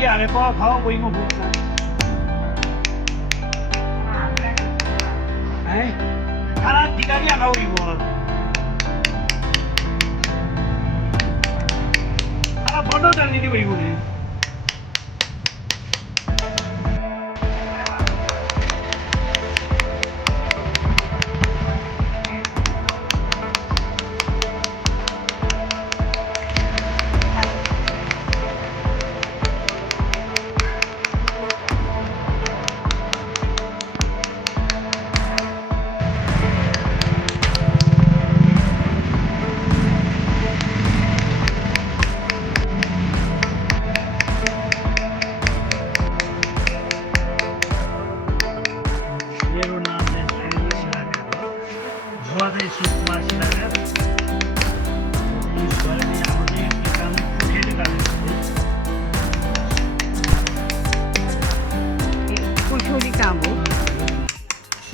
ที่อะไรก็เขาวิ่งมาบุกนะไอ้ถ้าที่การที่เขาวิ่งมาถ้าบอลโดนจังนี่วิ่งมาเลย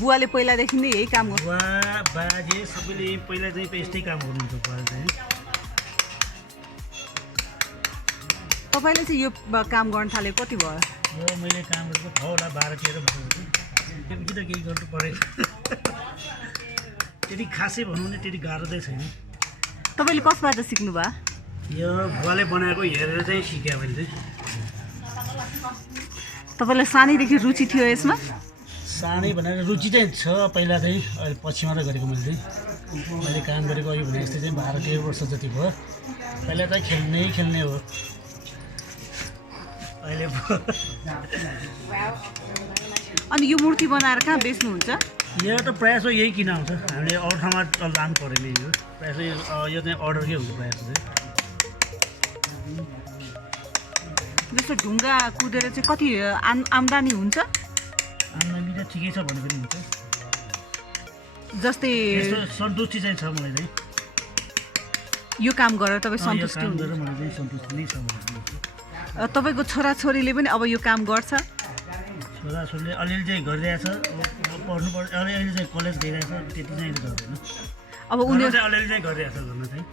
बुवाले पहिलादेखि नै यही काम गर्छ बाजे सबैले पहिला चाहिँ यस्तै काम गर्नुहुन्छ बुवा चाहिँ तपाईँले चाहिँ यो काम गर्न थाले कति भयो यो मैले काम गरेको छ होला 12-13 वर्ष किन केही गर्नु परेको त्यति खासै भनौँ भने त्यति गाह्रो चाहिँ छैन तपाईँले कसबाट सिक्नु भयो यो बुवाले बनाएको हेरेर चाहिँ सिकेँ मैले चाहिँ तपाईँलाई सानैदेखि रुचि थियो यसमा सानै भनेर रुचि चाहिँ छ पहिला चाहिँ अहिले पछि मात्रै गरेको मैले काम गरेको अहिले भने यस्तै चाहिँ 12-13 वर्ष जति भयो पहिला चाहिँ खेल्ने हो अहिले अनि यो मूर्ति बनाएर कहाँ बेच्नुहुन्छ यो त प्रायः जस्तो यही किन आउँछ हामीले अरू ठाउँमा लानु पऱ्यो नि यो प्रायः यो चाहिँ अर्डरकै हुन्छ प्रायः जस्तो चाहिँ जस्तो ढुङ्गा कुदेर चाहिँ कति आम्दानी हुन्छ आम्दानी त ठिकै छ भने पनि हुन्छ जस्तै सन्तुष्टि चाहिँ छ मलाई चाहिँ यो काम गरेर तपाईँ सन्तुष्टि हुनुहुन्छ मलाई चाहिँ सन्तुष्टि नै छ तपाईँको छोराछोरीले पनि अब यो काम गर्छ छोराछोरीले अलिअलि चाहिँ गरिरहेछ पढ्नु पर्छ अलिअलि चाहिँ कलेज गइरहेछ त्यति चाहिँ गर्दैन अब उनीहरू चाहिँ अलिअलि चाहिँ गरिरहेछ गर्न चाहिँ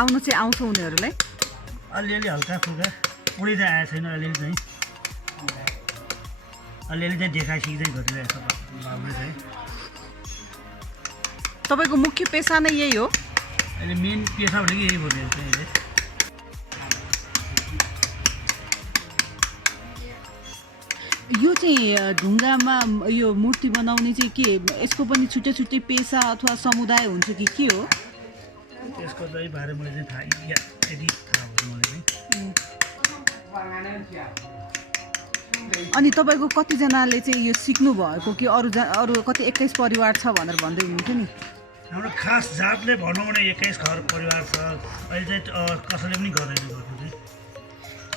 आउनु चाहिँ आउँछ उनीहरूलाई अलिअलि हल्का फुल्का पुरै चाहिँ आएको छैन अलिअलि चाहिँ देखाइ सिक्दै गरिरहेछ बाबुले चाहिँ तपाईँको मुख्य पेसा नै यही हो अहिले मेन पेसा भनेको यही भइरहेको छ अहिले यो चाहिँ ढुङ्गामा यो मूर्ति बनाउने चाहिँ के यसको पनि छुट्टै छुट्टै पेसा अथवा समुदाय हुन्छ कि के हो त्यसको चाहिँ बारे मैले चाहिँ थाहा त्यति थाहा भयो मलाई अनि तपाईँको कतिजनाले चाहिँ यो सिक्नु भएको कि अरू कति 21 परिवार छ भनेर भन्दै हुनुहुन्थ्यो नि हाम्रो खास जातले भनौँ भने 21 घर परिवार छ अहिले चाहिँ कसैले पनि गर्दैन गर्नु चाहिँ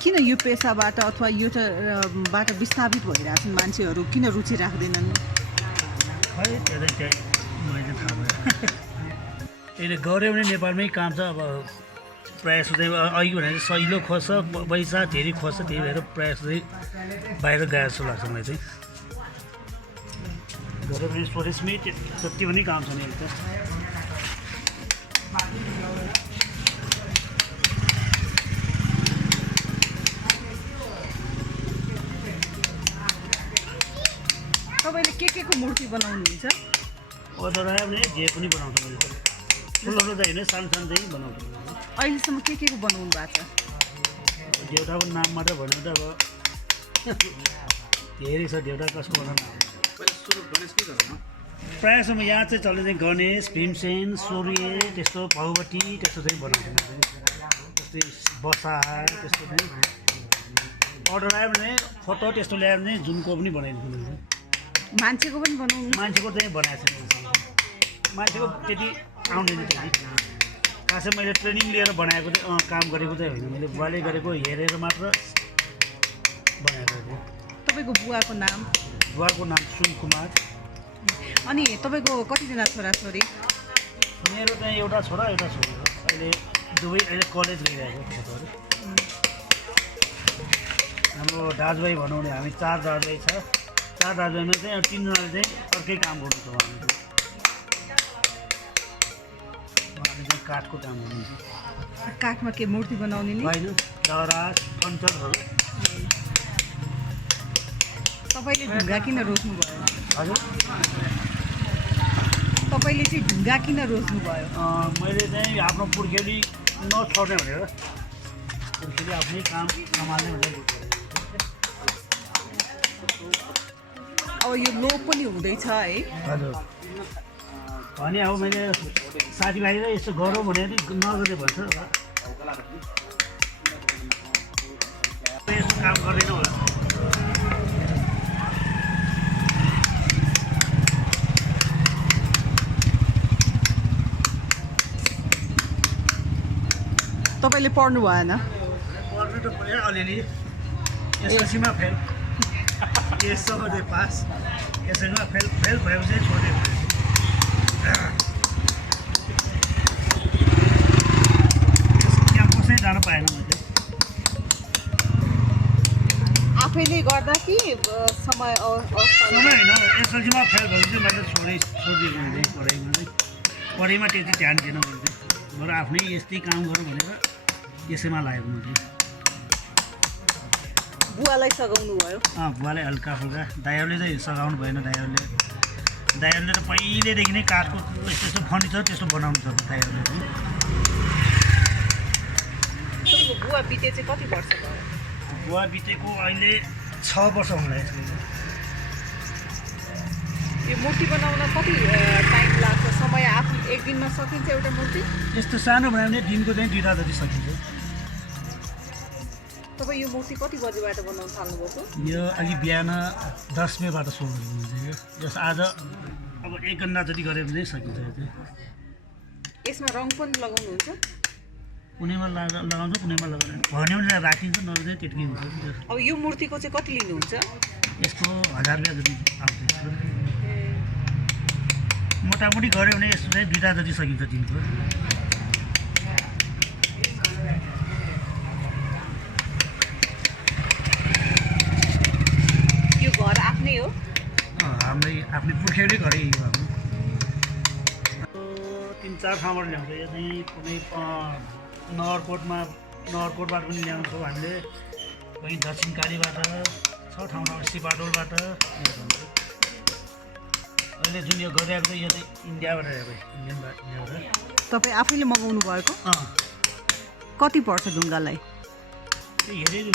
किन यो पेसाबाट अथवा यो बाट विस्थापित भइरहेछन् मान्छेहरू किन रुचि राख्दैनन् खै त्यो चाहिँ मैले थाहा भयो अहिले गऱ्यो भने नेपालमै काम छ अब प्रायः जस्तो चाहिँ अघि भने सहिलो खोज्छ पैसा धेरै खोज्छ त्यही भएर प्रायः जस्तो चाहिँ बाहिर गए जस्तो लाग्छ मलाई चाहिँ गऱ्यो भने स्वदेशमै जति पनि काम छ नि एकदम तपाईँले के को मूर्ति बनाउनुहुन्छ अर्डर आयो भने जे पनि बनाउँछ मैले ठुलो चाहिँ होइन सानो सानो चाहिँ बनाउँछु अहिलेसम्म के को बनाउनु भएको छ देउताको नाम मात्र भन्यो त अब धेरै छ देउता कसको बनाउनु प्रायःसम्म यहाँ चाहिँ चल्ने चाहिँ गणेश भीमसेन सूर्य त्यस्तो भगवती त्यस्तो चाहिँ बनाउँछ जस्तै बसाहा त्यस्तो चाहिँ अर्डर आयो भने फोटो त्यस्तो ल्यायो भने जुनको पनि बनाइदिन्छु मान्छेको पनि बनाउनु मान्छेको चाहिँ बनाएको छैन मान्छेको त्यति आउँदैन त्यति खासै मैले ट्रेनिङ लिएर बनाएको चाहिँ काम गरेको चाहिँ होइन मैले बुवाले गरेको हेरेर मात्र बनाएको हो तपाईँको बुवाको नाम सुन कुमार अनि तपाईँको कतिजना छोराछोरी मेरो चाहिँ एउटा छोरा एउटा छोरी हो अहिले दुवै अहिले कलेज गइरहेको छोराहरू हाम्रो दाजुभाइ भनौँ भने हामी 4 दाजुभाइ छ 4 दाजुभाइमा चाहिँ 3 जनाले चाहिँ अर्कै काम गर्नु छ उहाँले चाहिँ काठको काम गर्नुहुन्छ काठमा के मूर्ति बनाउने नि होइन दराज कञ्चनहरू तपाईँले ढुङ्गा किन रोज्नुभयो हजुर तपाईँले चाहिँ ढुङ्गा किन रोज्नुभयो मैले चाहिँ आफ्नो पुर्खेली नछोड्ने भनेर पुर्खेली आफ्नै काम सम्हाल्ने भनेर अब यो लोप पनि हुँदैछ है हजुर भने अब मैले साथीभाइले यसो गरौँ भने नगरे भन्छ यस्तो काम गर्दैन होला तपाईँले पढ्नु भएन पढ्नु त पढेर अलिअलि एसएलसीमा फेल यससँग चाहिँ पास यसैमा फेल भएपछि छोड्यो क्याम्पसै जान पाएन मैले आफैले गर्दा कि समय समय होइन एसएलसीमा फेल भएपछि मैले छोडिदिएको हुँदै पढाइमा चाहिँ पढाइमा त्यति ध्यान दिएन मैले चाहिँ बरु आफ्नै यस्तै काम गरौँ भनेर यसैमा लागेको मैले बुवालाई सघाउनु भयो बुवालाई हल्का फुल्का दाइहरूले चाहिँ सघाउनु भएन दाइहरूले त पहिल्यैदेखि नै काठको यस्तो फर्निचर त्यस्तो बनाउनु छ दाइहरूले चाहिँ तपाईँको बुवा बिते चाहिँ कति वर्ष भयो बुवा बितेको अहिले 6 वर्ष हुँदै यो मूर्ति बनाउन कति टाइम लाग्छ समय आफ्नो एक दिनमा सकिन्छ एउटा मूर्ति यस्तो सानो बनायो भने दिनको चाहिँ 2 जति सकिन्छ तपाईँ यो मूर्ति कति बजीबाट बनाउन थाल्नुभएको यो अलि बिहान 10 बजेबाट सुरु हुन्छ यो जस आज अब 1 घन्टा जति गऱ्यो भने सकिन्छ यो चाहिँ यसमा रङ पनि लगाउनुहुन्छ कुनैमा लगाउँछ कुनैमा लगाउँदैन भन्यो भने राखिन्छ नभए चाहिँ त्यतिकै हुन्छ अब यो मूर्तिको चाहिँ कति लिनुहुन्छ यसको 1000 रुपियाँ जति आउँछ मोटामोटी गऱ्यो भने यस्तो चाहिँ 2 जति सकिन्छ दिनको यो घर आफ्नै हो हाम्रै आफ्नै पुर्खेली घरै यो हाम्रो 3-4 ठाउँबाट ल्याउँछ यो चाहिँ कुनै नगरकोटबाट पनि ल्याउँछौँ हामीले कहीँ दक्षिण कालीबाट 6 ठाउँबाट सिपाटोलबाट अहिले जुन यो गरिरहेको छ यो चाहिँ इन्डियाबाट ल्याएको इन्डियनबाट तपाईँ आफैले मगाउनु भएको कति पर्छ ढुङ्गालाई त्यो हेरेर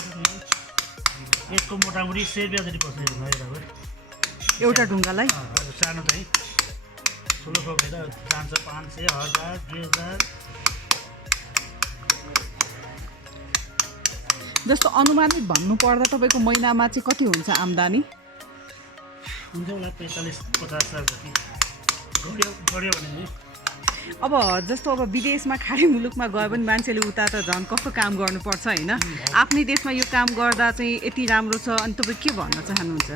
यसको मोटामोटी 100 रुपियाँ जति पर्छ यो हेरेको एउटा ढुङ्गालाई सानो चाहिँ ठुलो सकेर जान्छ 500 1000 2000 जस्तो अनुमानित भन्नुपर्दा तपाईँको महिनामा चाहिँ कति हुन्छ आम्दानी हुन्छ होला 45-50 हजार जति गऱ्यो भने अब जस्तो अब विदेशमा खाडी मुलुकमा गयो भने मान्छेले उता त झन् कस्तो काम गर्नुपर्छ होइन आफ्नै देशमा यो काम गर्दा चाहिँ यति राम्रो छ अनि तपाईँ के भन्न चाहनुहुन्छ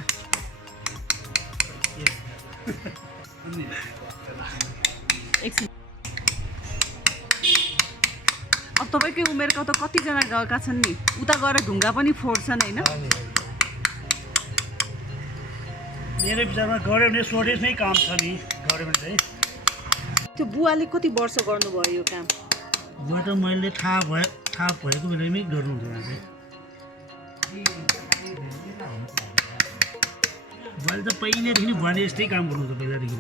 एकछिन अब तपाईँकै उमेरका त कतिजना गएका छन् नि उता गएर ढुङ्गा पनि फोड्छन् होइन मेरो विचारमा गऱ्यो भने स्वदेशमै काम छ नि गऱ्यो भने चाहिँ त्यो बुवाले कति वर्ष गर्नुभयो यो काम बुवा त मैले थाहा भएको बेलामै गर्नुहुन्थ्यो उहाँले बुवाले त पहिल्यैदेखि बुवाले यस्तै काम गर्नुहुन्थ्यो पहिलादेखि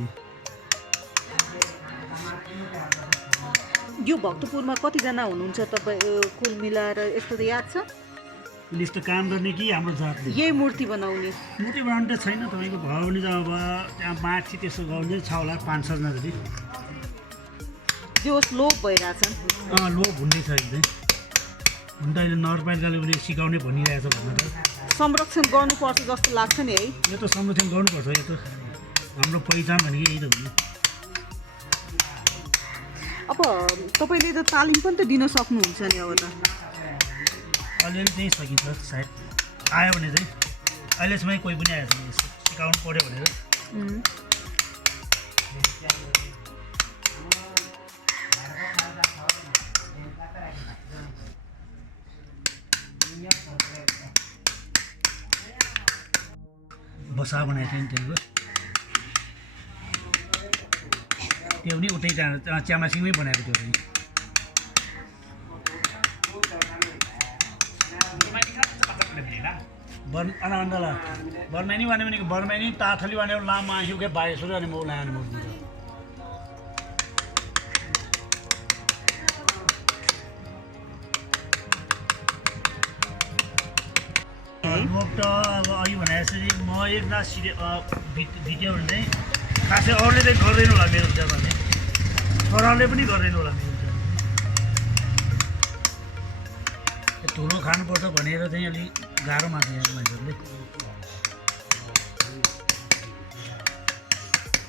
यो भक्तपुरमा कतिजना हुनुहुन्छ तपाईँ कुल मिलाएर यस्तो त याद छ यस्तो काम गर्ने कि हाम्रो जातले यही मूर्ति बनाउने मूर्ति बनाउनु त छैन तपाईँको भयो भने त अब त्यहाँ माथि त्यसो गर्ने छ होला 5-6 जना जति जो लोप भइरहेछन् लोप हुँदै छ एकदम हुन त अहिले नगरपालिकाले पनि सिकाउने भनिरहेछ भन्न त संरक्षण गर्नुपर्छ जस्तो लाग्छ नि है यो त संरक्षण गर्नुपर्छ यो त हाम्रो पहिचान भनेको यही त हो अब तपाईँले त तालिम पनि त दिन सक्नुहुन्छ नि अब त अलिअलि चाहिँ सकिन्छ सायद आयो भने चाहिँ अहिलेसम्म कोही पनि आएको छैन सिकाउनु पऱ्यो भनेर बसा बनाएको थियो नि त्यहाँको त्यो पनि उतै च्यामासिङमै बनाएको थियो अनला बर्मेनी भने बर्मेनी ताथली भने लामा आयो के 2200 अनि मौला अनि मुर्दी लोक त अब अघि भने जसरी म एकना भिडियो भने चाहिँ खासै अरूले चाहिँ गर्दैन होला मेरो जग्गाले छोराले पनि गर्दैन होला मेरो जग्गा ठुलो खानुपर्छ भनेर चाहिँ अलिक गाह्रो मान्छ यहाँ मान्छेहरूले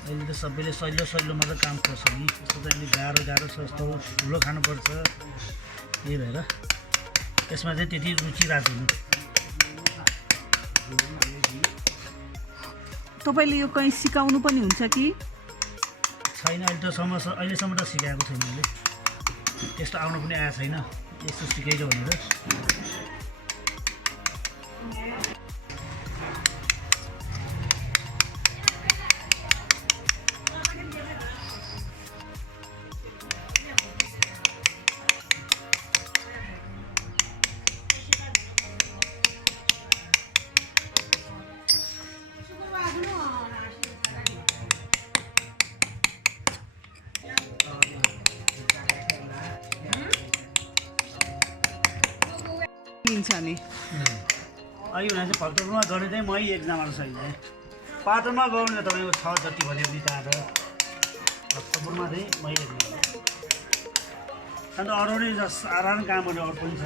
अहिले त सबैले सजिलो मात्रै काम खोज्छ नि यस्तो चाहिँ अलिक गाह्रो छ जस्तो ठुलो खानुपर्छ त्यही भएर त्यसमा चाहिँ त्यति रुचि राख्दैन तपाईँले यो कहीँ सिकाउनु पनि हुन्छ कि छैन अहिलेसम्म त सिकाएको छैन मैले त्यस्तो आउनु पनि आएको छैन यस्तो सिकाइदियो भनेर लिन्छ नि अघि भने चाहिँ भक्तपुरमा गर्ने चाहिँ मै एकजनाबाट छैन पाटनमा गाउने तपाईँको 6 जति भन्यो भने तार भक्तपुरमा चाहिँ मै एकजना अन्त अरू नै साधारण काम गर्ने अरू पनि छ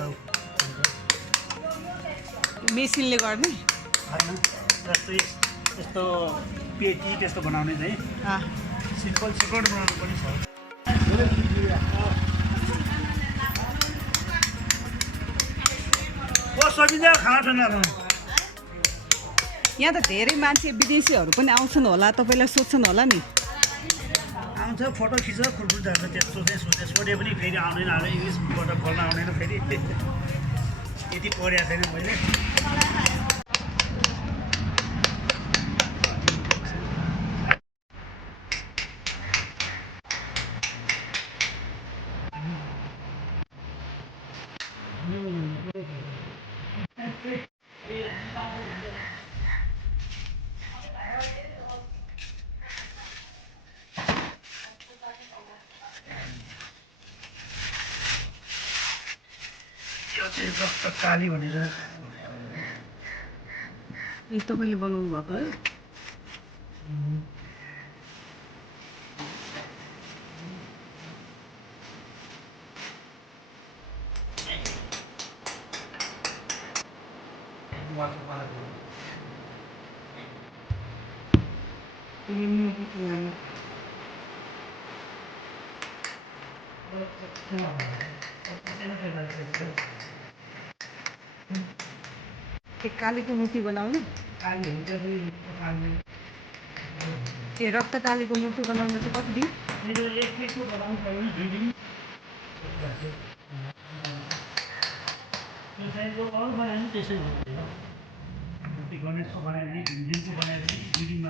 मेसिनले गर्ने होइन जस्तै यस्तो पेटी त्यस्तो बनाउने चाहिँ सिम्पल बनाउनु पनि छ सकिन्छ खाना ठन्डा यहाँ त धेरै मान्छे विदेशीहरू पनि आउँछन् होला तपाईँलाई सोध्छन् होला नि आउँछ फोटो खिच्छ खुरखुर जान्छ त्यस्तो चाहिँ सोधे पनि फेरि आउँदैन होला इङ्ग्लिसबाट बोल्न आउँदैन फेरि यति पढेको छैन मैले रक्त काली भनेर तपाईँले बनाउनु भएको है कालीको मूर्ति बनाउने ए रक्त कालीको मूर्ति बनाउनु चाहिँ कति दिन त्यसै बनायो भने 2 दिनको बनायो भने 2 दिनमा